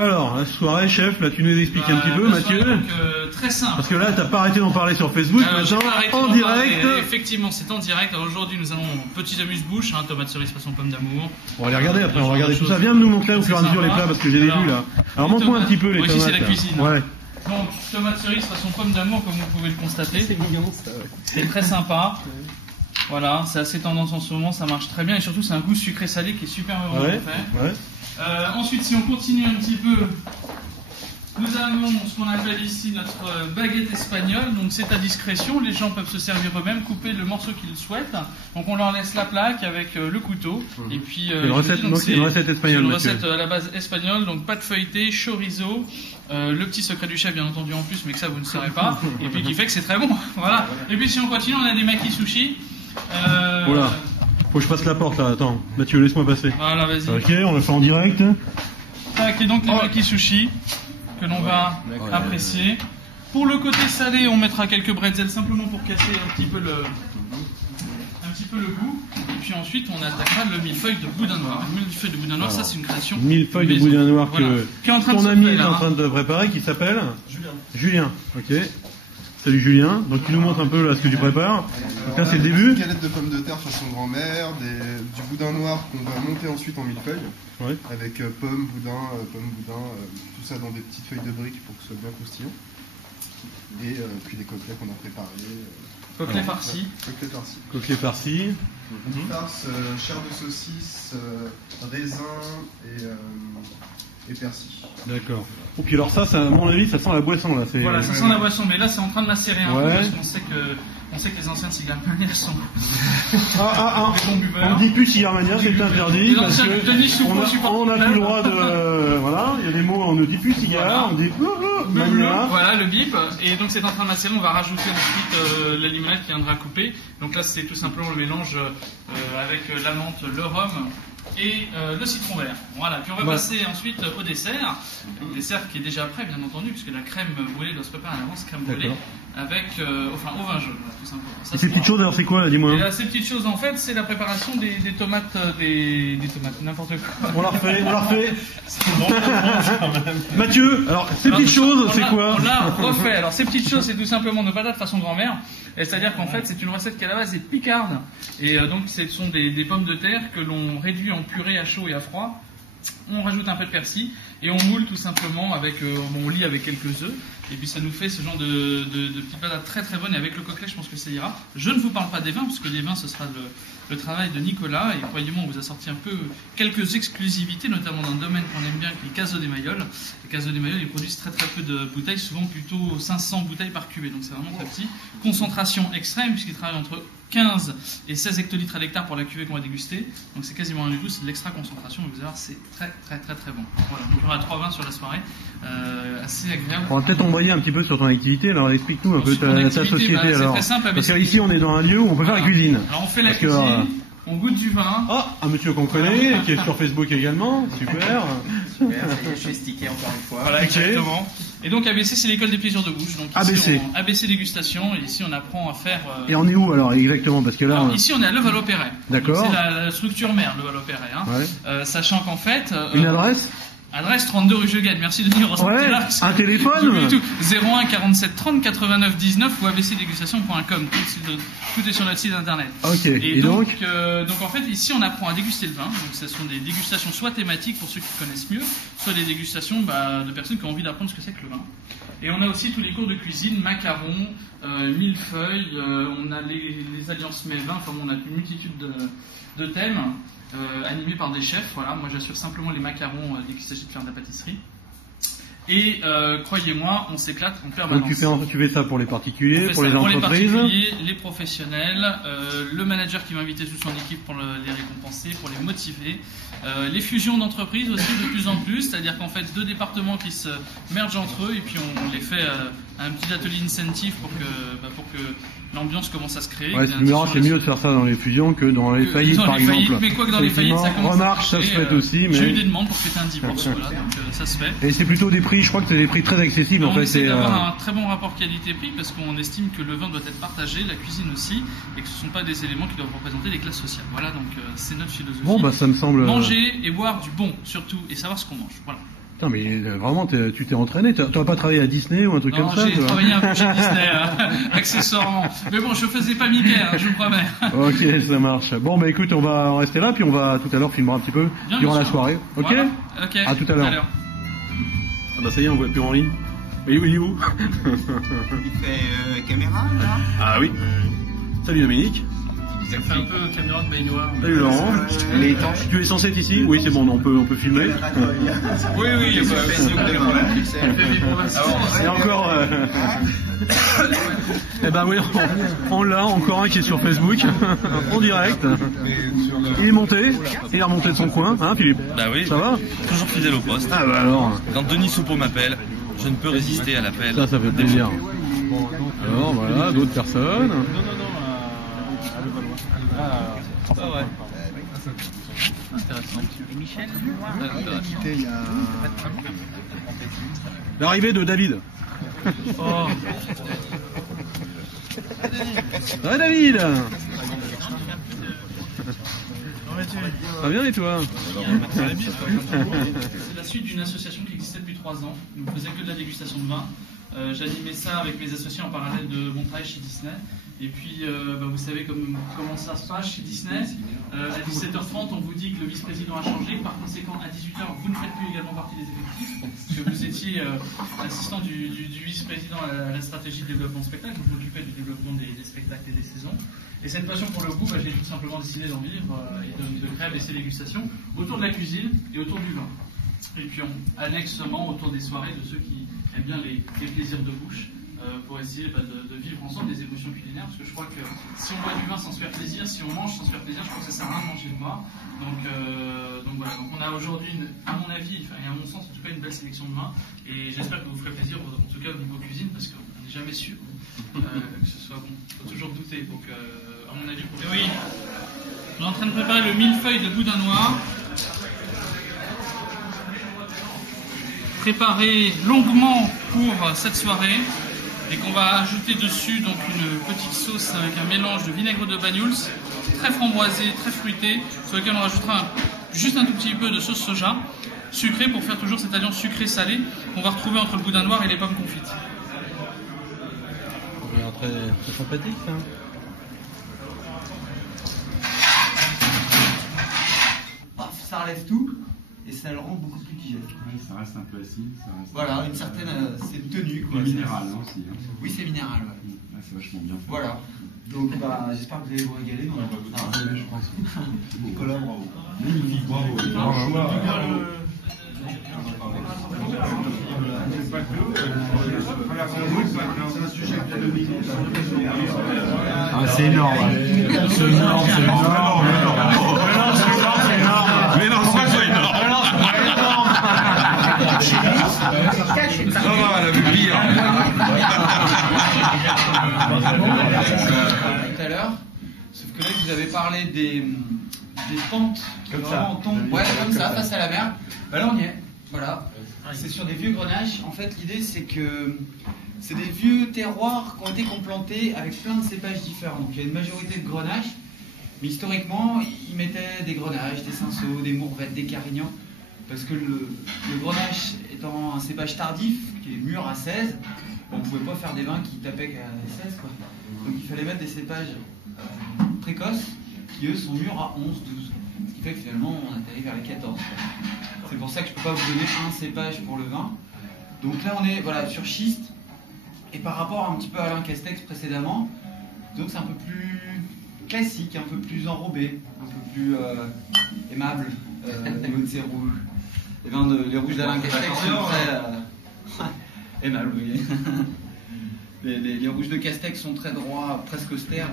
Alors, la soirée, chef, là tu nous expliques un petit peu, Mathieu. Donc, très simple. Parce que là, t'as pas arrêté d'en parler sur Facebook, maintenant, en direct. Effectivement, c'est en direct. Alors, aujourd'hui, nous avons petit amuse-bouche, hein, tomate cerise façon pomme d'amour. On va les regarder après, on va regarder tout ça. Viens nous montrer au fur et à mesure les plats, parce que j'ai les vues là. Alors, montre-moi un petit peu les tomates. Ici, c'est la cuisine. Ouais. Donc, tomate cerise façon pomme d'amour, comme vous pouvez le constater. C'est mignon, ça. C'est très sympa. Voilà, c'est assez tendance en ce moment, ça marche très bien. Et surtout, c'est un goût sucré-salé qui est super heureux à faire. Ouais. Ensuite, si on continue un petit peu, nous avons ce qu'on appelle ici notre baguette espagnole. Donc c'est à discrétion, les gens peuvent se servir eux-mêmes, couper le morceau qu'ils souhaitent. Donc on leur laisse la plaque avec le couteau. Et puis c'est une recette espagnole. Une recette à la base espagnole, donc pâte feuilletée, chorizo, le petit secret du chef bien entendu en plus, mais que ça vous ne saurez pas. Et puis qui fait que c'est très bon. Voilà. Et puis si on continue, on a des makis sushi. Voilà. Faut que je passe la porte là, attends. Mathieu, laisse-moi passer. Voilà, vas-y. Ok, on le fait en direct. Tac, et donc les makis sushi que l'on va apprécier. Pour le côté salé, on mettra quelques bretzels simplement pour casser un petit peu le goût. Et puis ensuite, on attaquera le millefeuille de boudin noir. Le millefeuille de boudin noir, ça c'est une création. Millefeuille de boudin noir que ton ami est en train de préparer, qui s'appelle Julien. Ok. Salut Julien, donc tu nous montres un peu là ce que tu prépares. Donc là c'est le début. Une galette de pommes de terre façon grand-mère, du boudin noir qu'on va monter ensuite en millefeuille, avec pommes, boudin, tout ça dans des petites feuilles de briques pour que ce soit bien croustillant. Et puis des côtelets qu'on a préparés. Côtelets farcis. Côtelets farcis. Farce, chair de saucisse, raisin et persil. D'accord. Oh, puis alors ça, à mon avis, ça sent la boisson là. Voilà, ça sent la boisson, mais là c'est en train de macérer un peu parce qu'on sait que les anciennes cigares manières sont des bons buveurs. On dit plus cigares manières, c'est interdit parce que on a plus le droit de voilà, il y a des mots, on ne dit plus cigares, on dit manières. Voilà le bip, et donc c'est en train de macérer, on va rajouter ensuite la limonade qui viendra couper. Donc là c'est tout simplement le mélange avec la menthe, le rhum et le citron vert. Voilà, puis on va passer ensuite au dessert. Le dessert qui est déjà prêt, bien entendu, puisque la crème brûlée doit se préparer à l'avance, crème brûlée avec au vin jaune, voilà, tout simplement. Ça, et ces petites choses, alors c'est quoi là, dis-moi? Ces petites choses, en fait, c'est la préparation des tomates, des tomates, n'importe quoi. On la refait. C'est bon, quand même. Mathieu, alors ces petites choses, c'est quoi? On l'a refait. Alors ces petites choses, c'est tout simplement nos patates façon grand-mère. C'est-à-dire qu'en fait, c'est une recette qui à la base est picarde. Et donc, ce sont des pommes de terre que l'on réduit en purée à chaud et à froid. On rajoute un peu de persil et on moule tout simplement avec, on lit avec quelques œufs. Et puis ça nous fait ce genre de petites patates très très bonnes. Et avec le coquelet, je pense que ça ira. Je ne vous parle pas des vins, parce que les vins, ce sera le travail de Nicolas. Et croyez-moi, on vous a sorti un peu quelques exclusivités, notamment dans un domaine qu'on aime bien, qui est Caso de Mayol. Les Caso de Mayol, ils produisent très très peu de bouteilles, souvent plutôt 500 bouteilles par cuvée. Donc c'est vraiment très petit. Concentration extrême, puisqu'ils travaillent entre 15 et 16 hectolitres à l'hectare pour la cuvée qu'on va déguster. Donc c'est quasiment un du tout, c'est de l'extra concentration. Vous allez voir, c'est très très très très bon. Voilà, donc il y aura 3 vins sur la soirée. Assez agréable. On va peut-être embrayer un petit peu sur ton activité. Alors explique-nous un peu ta société. Alors, très simple, parce qu'ici on est dans un lieu où on peut faire la cuisine. Alors on fait la cuisine. On goûte du vin. Ah, un monsieur qu'on connaît, qui est sur Facebook également. Super. Super, ça y est, je suis stické encore une fois. Voilà, exactement. Et donc ABC, c'est l'école des plaisirs de bouche. Donc ABC. ABC dégustation. Et ici, on apprend à faire. Et on est où alors exactement? Parce que là. Alors, ici, on est à Levallois-Perret. D'accord. C'est la structure mère, Levallois-Perret. Hein. Sachant qu'en fait. Une adresse? Adresse 32 rue Jeugade, merci de venir ressortir là. Un téléphone 01 47 30 89 19 ou abcdégustation.com, tout est sur notre site internet. Ok, et donc en fait ici on apprend à déguster le vin, donc ce sont des dégustations soit thématiques pour ceux qui connaissent mieux, soit des dégustations de personnes qui ont envie d'apprendre ce que c'est que le vin. Et on a aussi tous les cours de cuisine, macarons, millefeuilles, on a les alliances mets-vin, enfin on a une multitude de thèmes. Animé par des chefs, voilà. Moi j'assure simplement les macarons dès qu'il s'agit de faire de la pâtisserie. Et croyez-moi, on s'éclate en permanence. Donc tu fais ça pour les particuliers, pour les entreprises, pour les particuliers, les professionnels, le manager qui va inviter toute son équipe pour les récompenser, pour les motiver, les fusions d'entreprises aussi de plus en plus, c'est-à-dire qu'en fait 2 départements qui se mergent entre eux et puis on les fait un petit atelier incentive pour que l'ambiance commence à se créer. Ouais, c'est mieux de faire ça dans les fusions que dans les faillites par exemple. Mais quoi que dans les faillites, ça commence remarque, ça se fait aussi. Mais... J'ai eu des demandes pour fêter un divorce, voilà, donc ça se fait. Et c'est plutôt des prix, je crois que c'est des prix très accessibles en fait. On essaie d'avoir un très bon rapport qualité-prix parce qu'on estime que le vin doit être partagé, la cuisine aussi, et que ce ne sont pas des éléments qui doivent représenter des classes sociales. Voilà, donc c'est notre philosophie. Bon, bah ça me semble. Manger et boire du bon surtout, et savoir ce qu'on mange. Voilà. Putain, mais vraiment, tu t'es entraîné. Tu n'as pas travaillé à Disney ou un truc comme ça? Non, j'ai travaillé un peu chez Disney, accessoirement. Mais bon, je faisais pas Mickey, je vous promets. Ok, ça marche. Bon, bah écoute, on va en rester là, puis on va tout à l'heure filmer un petit peu durant la soirée. Ok? Voilà. Ok. À tout à l'heure. Ah bah ça y est, on voit plus Henri. Il est où? Il fait caméra, là? Ah oui. Salut Dominique. Ça fait un peu caméra de baignoire. Salut Laurent. Elle est étanche. Tu es censé être ici? Oui, c'est bon, on peut filmer. Oui, il y a pas Et encore... Eh ben oui, on l'a, encore un qui est sur Facebook, en direct. Il est monté, il est remonté de son coin, hein Philippe? Bah oui, ça va? Toujours fidèle au poste. Ah bah alors. Quand Denis Soupeau m'appelle, je ne peux résister à l'appel. Ça fait plaisir. Alors voilà, d'autres personnes. Ah ouais. Intéressant. Et Michel, L'arrivée de David. Oh. Ouais David. Ça va bien et toi? C'est la suite d'une association qui existait depuis 3 ans. Nous ne faisions que de la dégustation de vin. J'animais ça avec mes associés en parallèle de mon travail chez Disney. Et puis, vous savez comment ça se passe chez Disney. À 17h30, on vous dit que le vice-président a changé. Par conséquent, à 18h, vous ne faites plus également partie des effectifs. Parce que vous étiez assistant du vice-président à la stratégie de développement spectacle. Vous vous occupez du développement des spectacles et des saisons. Et cette passion pour le goût, j'ai tout simplement décidé d'en vivre et de créer des dégustations autour de la cuisine et autour du vin. Et puis on annexement autour des soirées de ceux qui aiment bien les plaisirs de bouche pour essayer de vivre ensemble des émotions culinaires, parce que je crois que si on boit du vin sans se faire plaisir, si on mange sans se faire plaisir, je crois que ça sert à rien de manger le vin. Donc voilà, donc on a aujourd'hui, à mon avis, et à mon sens en tout cas, une belle sélection de vins, et j'espère que vous ferez plaisir, en tout cas au niveau cuisine, parce qu'on n'est jamais sûr que ce soit bon. Il faut toujours douter, donc à mon avis, oui. On est en train de préparer le millefeuille de boudin noir. Préparé longuement pour cette soirée et qu'on va ajouter dessus donc une petite sauce avec un mélange de vinaigre de Banyuls, très framboisé, très fruité, sur lequel on rajoutera juste un tout petit peu de sauce soja sucrée pour faire toujours cette alliance sucrée-salée qu'on va retrouver entre le boudin noir et les pommes confites. Très sympathique ça. Ça relève tout. Et ça le rend beaucoup plus digeste. Ouais, ça reste un peu acide. Ça reste voilà, une certaine c'est une tenue. C'est minéral aussi. Hein. Oui, c'est minéral. Ouais. Ouais, c'est vachement bien fait. Voilà. Donc j'espère que vous allez vous régaler. Je pense. Nicolas, bravo. Magnifique, bravo. Ah, c'est énorme. C'est énorme, c'est énorme. Mais non, c'est pas énorme. Ça va, la bouillie. Tout à l'heure, sauf que là, vous avez parlé des pentes qui vraiment tombent. Ouais, comme ça, face à la mer. Bah là, on y est. Voilà. C'est sur des vieux grenaches. En fait, l'idée, c'est que c'est des vieux terroirs qui ont été complantés avec plein de cépages différents. Donc, il y a une majorité de grenaches. Mais historiquement, ils mettaient des grenaches, des cinsault, des mourvèdres, des carignans. Parce que le grenache étant un cépage tardif, qui est mûr à 16, on ne pouvait pas faire des vins qui tapaient qu'à 16, quoi. Donc il fallait mettre des cépages précoces, qui eux sont mûrs à 11, 12. Ce qui fait que finalement, on atterrit vers les 14. C'est pour ça que je ne peux pas vous donner un cépage pour le vin. Donc là, on est sur schiste. Et par rapport un petit peu à Alain Castex précédemment, donc c'est un peu plus classique, un peu plus enrobé, un peu plus aimable au niveau de ces rouges. Les rouges d'Alain Castex sont très aimables, oui. Les rouges de Castex sont très droits, presque austères.